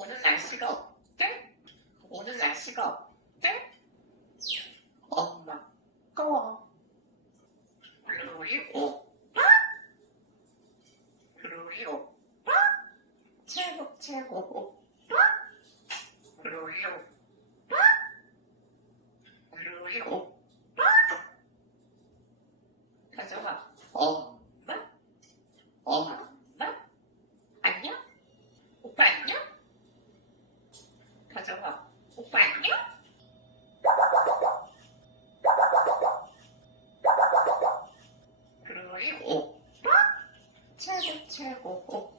오늘 날씨가 어때? 오늘 날씨가 어때? 엄마 꺼워. 루이 오빠? 루이 오빠? 최고 최고 오빠? 루이 오빠? 루이 오빠? 가져가. 엄마 안녕 오빠 안녕 가져가 오빠 안녕 그리고 오빠 최고 최고. 오빠